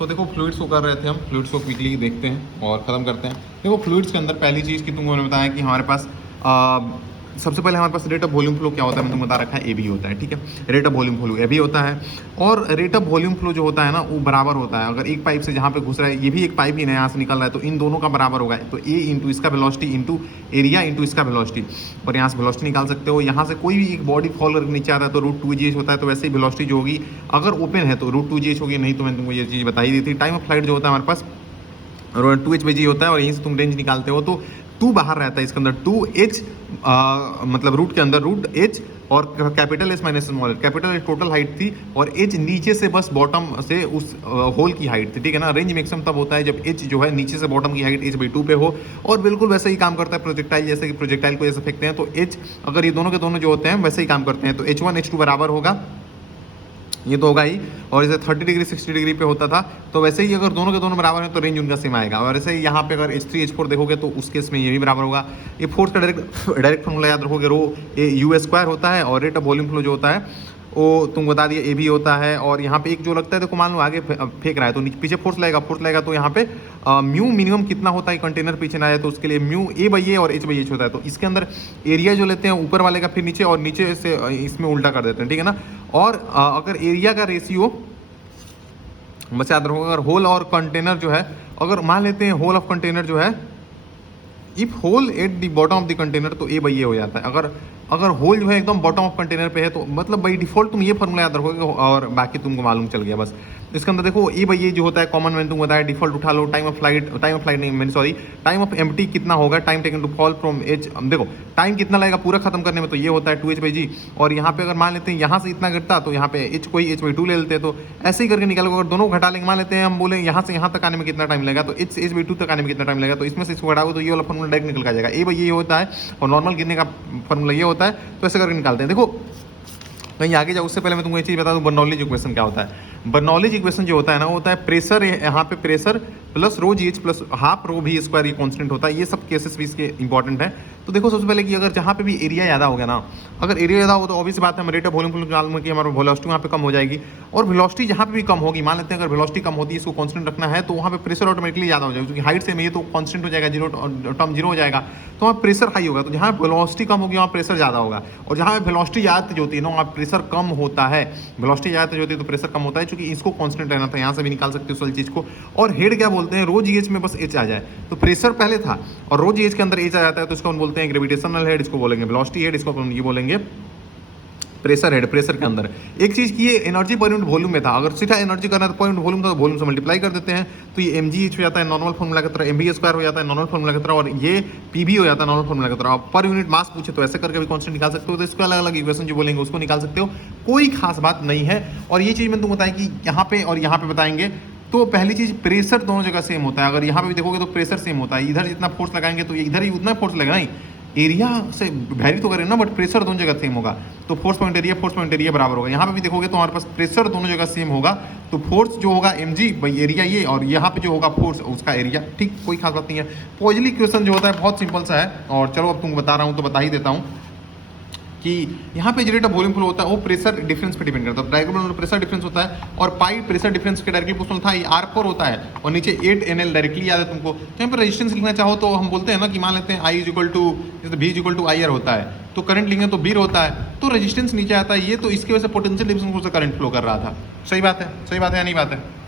तो देखो फ्लूइड्स को कर रहे थे हम, फ्लूइड्स को क्विकली देखते हैं और ख़त्म करते हैं। देखो फ्लूइड्स के अंदर पहली चीज़ की तुमको मैंने बताया कि हमारे पास सबसे पहले हमारे पास रेट ऑफ वॉल्यूम फ्लो क्या होता है, मैंने तुमको बता रखा है ए बी होता है, ठीक है। Rate of volume flow A B होता है और रेट ऑफ वॉल्यूम फ्लो जो होता है ना वो बराबर होता है। अगर एक पाइप से जहाँ पे घुस रहा है, ये भी एक पाइप ही ना यहाँ से निकल रहा है, तो इन दोनों का बराबर होगा। तो ए इंटू इसका वेलोसिटी इंटू एरिया इंटू इसका वेलोसिटी, और यहाँ से वेलोसिटी निकाल सकते हो। यहाँ से कोई भी एक बॉडी फॉल करके नीचे आता है तो √2gh होता है, तो वैसे ही वेलोसिटी जो होगी अगर ओपन है तो √2gh होगी, नहीं तो मैंने तुमको ये चीज़ बता ही दी थी। टाइम ऑफ फ्लाइट जो होता है हमारे पास 2h/g होता है, और यहीं से तुम रेंज निकालते हो तो 2 बाहर रहता है इसके अंदर, 2h मतलब रूट के अंदर √h और capital S minus small, capital S total height थी और h नीचे से बस बॉटम से उस होल की हाइट थी, ठीक है ना। रेंज मैक्सिमम तब होता है जब h जो है नीचे से बॉटम की हाइट h/2 पे हो, और बिल्कुल वैसे ही काम करता है प्रोजेक्टाइल, जैसे कि प्रोजेक्टाइल को जैसे फेंकते हैं तो h अगर ये दोनों के दोनों जो होते हैं वैसे ही काम करते हैं, तो h1 h2 बराबर होगा, ये तो होगा ही। और जैसे 30 डिग्री 60 डिग्री पे होता था तो वैसे ही अगर दोनों के दोनों बराबर हैं तो रेंज उनका सेम आएगा। और ऐसे ही यहाँ पे अगर H3 H4 देखोगे तो उस केस में ये भी बराबर होगा। ये फोर्स का डायरेक्ट फॉर्मूला याद रखोगे, रो ए u² होता है, और रेट ऑफ वॉल्यूम फ्लो जो होता है वो तुम बता दिए ए भी होता है। और यहाँ पे एक जो लगता है, देखो मान लो आगे फेंक रहा है तो पीछे फोर्स लगेगा तो यहाँ पे म्यू मिनिमम कितना होता है कंटेनर पीछे ना आए, तो उसके लिए म्यू a/a और h/h होता है। तो इसके अंदर एरिया जो लेते हैं ऊपर वाले का फिर नीचे, और नीचे से इसमें उल्टा कर देते हैं, ठीक है ना। और अगर एरिया का रेशियो बस याद रखोगे, अगर होल और कंटेनर जो है, अगर मान लेते हैं होल ऑफ कंटेनर जो है, if hole at the bottom of the container तो a/a हो जाता है। अगर होल जो है एकदम बॉटम ऑफ कंटेनर पे है तो मतलब बाई डिफॉल्ट तुम ये फॉर्मूला याद रखोगे और बाकी तुमको मालूम चल गया बस। इसके अंदर देखो a/a जो होता है कॉमन, मैंने तुमको बताया डिफॉल्ट उठा लो। टाइम ऑफ फ्लाइट नहीं मैंने सॉरी, टाइम ऑफ एम्प्टी कितना होगा, time taken to fall from H, देखो टाइम कितना लगेगा पूरा खत्म करने में, तो ये होता है 2h/g। और यहाँ पे अगर मान लेते हैं यहाँ से इतना गिरता तो यहाँ पे h कोई h/2 ले लेते हैं, तो ऐसे ही करके निकालोगे। अगर दोनों घटा लेंगे, मान लेते हैं हम बोले यहाँ से यहाँ तक आने में कितना टाइम लगेगा, तो h/2 तक आने में कितना टाइम लगेगा, तो इसमें से इसको घटाओगे तो ये वाला फॉर्मूला डायरेक्ट निकल जाएगा। a/a होता है और नॉर्मल गिरने का फॉर्मूला ये होता है, तो ऐसे करके निकालते हैं। देखो कहीं आगे जाओ उससे पहले मैं तुमको एक चीज़ बता दूं, बर्नौलीज इक्वेशन क्या होता है। बर्नौलीज इक्वेशन जो होता है ना, वो होता है प्रेशर, यहाँ पे pressure plus √gh plus half √v², ये कांस्टेंट होता है। ये सब केसेस भी इसके इंपॉर्टेंट है। तो देखो सबसे पहले कि अगर जहाँ पे भी एरिया ज़्यादा हो गया ना, अगर एरिया ज़्यादा हो तो ऑब्वियस बात है हम रेट ऑफ वॉल्यूम फ्लो निकाल में कि हमारा वेलोसिटी वहाँ पे कम हो जाएगी, और वेलोसिटी जहाँ पे भी कम होगी, मान लेते हैं अगर वेलोसिटी कम होती है इसको कांस्टेंट रखना है, तो वहाँ पे प्रेशर ऑटोमेटिकली ज़्यादा हो जाएगा, क्योंकि हाइट से में ये तो कांस्टेंट हो जाएगा, जीरो टर्म जीरो हो जाएगा, तो वहाँ प्रेशर हाई होगा। तो जहाँ वेलोसिटी कम होगी वहाँ प्रेशर ज़्यादा होगा, और जहाँ वेलोसिटी ज़्यादा तेज होती है ना वहाँ प्रेशर कम होता है। वेलोसिटी ज़्यादा तेज होती है तो प्रेशर कम होता है, क्योंकि इसको कांस्टेंट रहना था। यहाँ से भी निकाल सकते हो उस वाली चीज़ को। और हेड क्या बोलते हैं, √gh में बस h आ जाए, तो प्रेशर पहले था और √gh के अंदर h आ जाता है, तो इसको हम बोलते हैं ग्रेविटेशनल हेड, इसको बोलेंगे वेलोसिटी हेड, इसको हम ये बोलेंगे प्रेशर हेड। प्रेशर के अंदर एक चीज़ की ये एनर्जी पर यूनिट वॉल्यूम में था, अगर सीधा एनर्जी करना है तो पर यूनिट वॉल्यूम था, तो वॉल्यूम से मल्टीप्लाई कर देते हैं, तो ये mgh हो जाता है नॉर्मल फॉर्मूला की तरह, mv² हो जाता है नॉर्मल फॉर्मूला की तरह, और ये pv हो जाता है नॉर्मल फॉर्मूला की तरह। आप पर यूनिट मास पूछे तो ऐसे करके भी कांस्टेंट निकाल सकते हो, तो इसको अलग अलग इक्वेशन जो बोलेंगे उसको निकाल सकते हो, कोई खास बात नहीं है। और ये चीज़ मैंने तुमको बताया कि यहाँ पे और यहाँ पे बताएंगे, तो पहली चीज़ प्रेशर दोनों जगह सेम होता है। अगर यहाँ पे भी देखोगे तो प्रेशर सेम होता है, इधर जितना फोर्स लगाएंगे तो इधर ही उतना फोर्स लगेगा, नहीं एरिया से वैरी तो करें ना, बट प्रेशर दोनों जगह सेम होगा, तो फोर्स पॉइंट एरिया बराबर होगा। यहाँ पे भी देखोगे तो हमारे पास प्रेशर दोनों जगह सेम होगा, तो फोर्स जो होगा mg भाई एरिया ये, और यहाँ पे जो होगा फोर्स उसका एरिया, ठीक कोई खास बात नहीं है। पॉजिटिव क्वेश्चन जो होता है बहुत सिंपल सा है, और चलो अब तुमको बता रहा हूँ तो बता ही देता हूँ कि यहाँ पे जो रेट ऑफ वॉल्यूम फ्लो होता है वो प्रेशर डिफरेंस पे डिपेंड करता है। डायरेक्ट में प्रेशर डिफरेंस होता है, और पाई प्रेशर डिफरेंस के डायरेक्टली प्रोपोर्शनल था, ये R4 होता है, और नीचे 8 NL डायरेक्टली याद है तुमको। तो यहाँ पे रेजिस्टेंस लिखना चाहो तो हम बोलते हैं ना कि मान लेते हैं I जैसे V IR होता है, तो करंट लिखेंगे तो बीर होता है, तो रेजिस्टेंस नीचे आता है ये, तो इसकी वजह से पोटेंशियल डिफरेंस से करंट फ्लो कर रहा था। सही बात है या नहीं बात है?